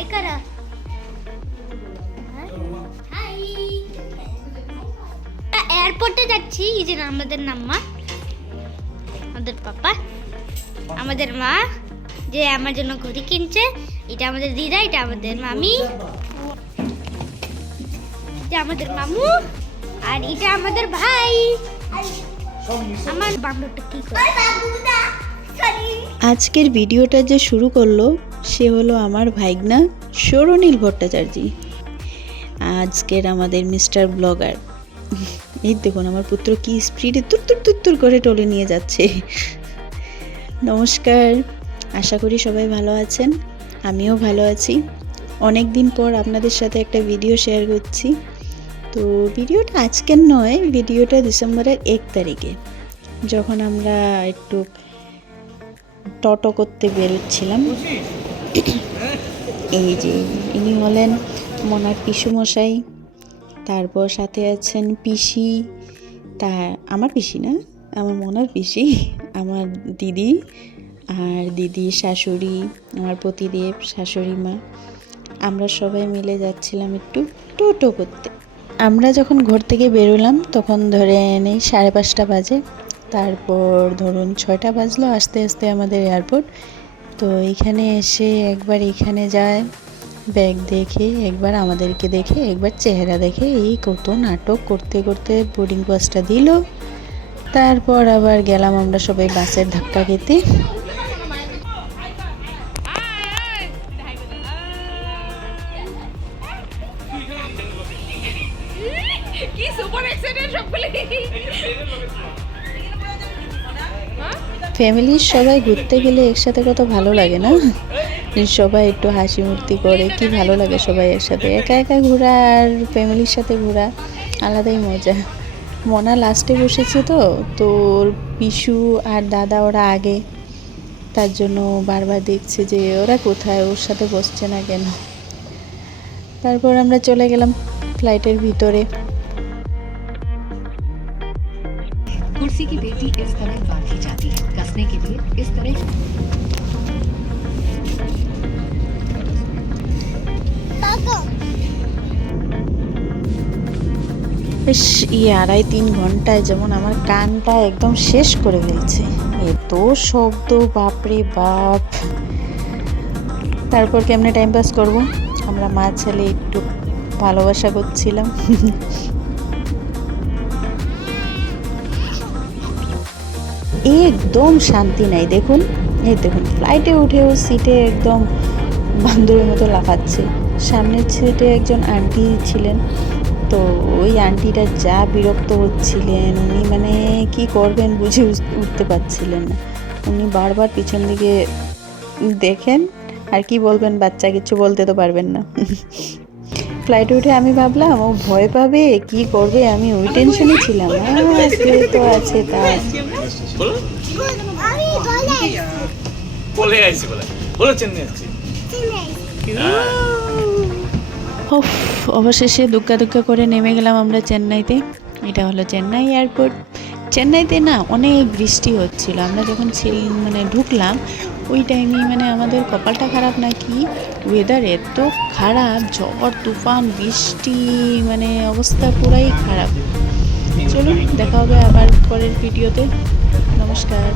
High করা high এয়ারপোর্টে যাচ্ছি। এই যে আমাদের নাম্মা, আমাদের পাপা, আমাদের মা যে আমার জন্য ঘড়ি কিনছে, এটা আমাদের দিদা, এটা আমাদের মামি, এটা আমাদের মামু, আর এটা আমাদের ভাই। আমার বাবুটা কি করে? আজকের ভিডিওটা যে শুরু করলো সে হলো আমার ভাইগনা সৌরনীল ভট্টাচার্য। আজকের আমাদের মিস্টার ব্লগার। এই দেখুন আমার পুত্র কি স্পিডে তুর তুর তুর তুর করে টলে নিয়ে যাচ্ছে। নমস্কার, আশা করি সবাই ভালো আছেন, আমিও ভালো আছি। অনেক দিন পর আপনাদের সাথে একটা ভিডিও শেয়ার করছি। তো ভিডিওটা আজকের নয়, ভিডিওটা ডিসেম্বরের 1 তারিখে, যখন আমরা একটু টটো করতে বেরোচ্ছিলাম। এই যে ইনি হলেন মনার পিসুমশাই, তারপর সাথে আছেন পিসি, তা আমার পিসি না, আমার মনার পিসি, আমার দিদি, আর দিদি শাশুড়ি, আমার পতিদেব, শাশুড়ি মা। আমরা সবাই মিলে যাচ্ছিলাম একটু টোটো করতে। আমরা যখন ঘর থেকে বেরোলাম তখন ধরে নেই 5:30 বাজে। তারপর ধরুন 6টা বাজলো আস্তে আস্তে আমাদের এয়ারপোর্ট। তো এখানে এসে একবার এখানে যায়, ব্যাগ দেখে, একবার আমাদেরকে দেখে, একবার চেহারা দেখে, এই কত নাটক করতে করতে বোর্ডিং পাসটা দিল। তারপর আবার গেলাম আমরা সবাই বাসের ধাক্কা খেতে। কি সুপার এক্সাইটেড সবগুলো। ফ্যামিলির সবাই ঘুরতে গেলে একসাথে কত ভালো লাগে না? সবাই একটু হাসি মূর্তি করে, কি ভালো লাগে সবাই একসাথে। একা একা ঘোরা আর ফ্যামিলির সাথে ঘোরা আলাদাই মজা। মনা লাস্টে বসেছে, তো ওর পিসু আর দাদা ওরা আগে, তার জন্য বারবার দেখছে যে ওরা কোথায়, ওর সাথে বসছে না কেন। তারপর আমরা চলে গেলাম ফ্লাইটের ভিতরে। कुर्सी की पेटी इस तरह बांधी जाती है, कसने के लिए इस तरह। বেশ 2.5-3 ঘন্টায় যেমন আমার কানটা একদম শেষ করে ফেলছে, এত শব্দ, বাপরে বাপ। তারপর কেমনে টাইম পাস করব, আমরা মা ছেলে একটু ভালোবাসা করছিলাম। একদম শান্তি নাই। দেখুন, এই দেখুন ফ্লাইটে উঠেও সিটে একদম বান্দরের মতো লাফাচ্ছে। সামনের সিটে একজন আন্টি ছিলেন, তো ওই আন্টিটা যা বিরক্ত হচ্ছিলেন, উনি মানে কি করবেন বুঝে উঠতে পারছিলেন না। উনি বারবার পিছন দিকে দেখেন, আর কি বলবেন, বাচ্চা কিছু বলতে তো পারবেন না। ফ্লাইটে উঠে আমি ভাবলাম ও ভয় পাবে, কি করবে, আমি ওই টেনশনে ছিলাম। তো আছে তার অবশেষে দুগ্গা দুগ্গা করে নেমে গেলাম আমরা চেন্নাইতে। এটা হলো চেন্নাই এয়ারপোর্ট। চেন্নাইতে না অনেক বৃষ্টি হচ্ছিল। আমরা যখন মানে ঢুকলাম ওই টাইমে মানে আমাদের কপালটা খারাপ নাকি, ওয়েদার এত খারাপ, ঝড় তুফান বৃষ্টি, মানে অবস্থা পুরাই খারাপ। চলুন দেখা হবে আবার পরের ভিডিওতে। নমস্কার।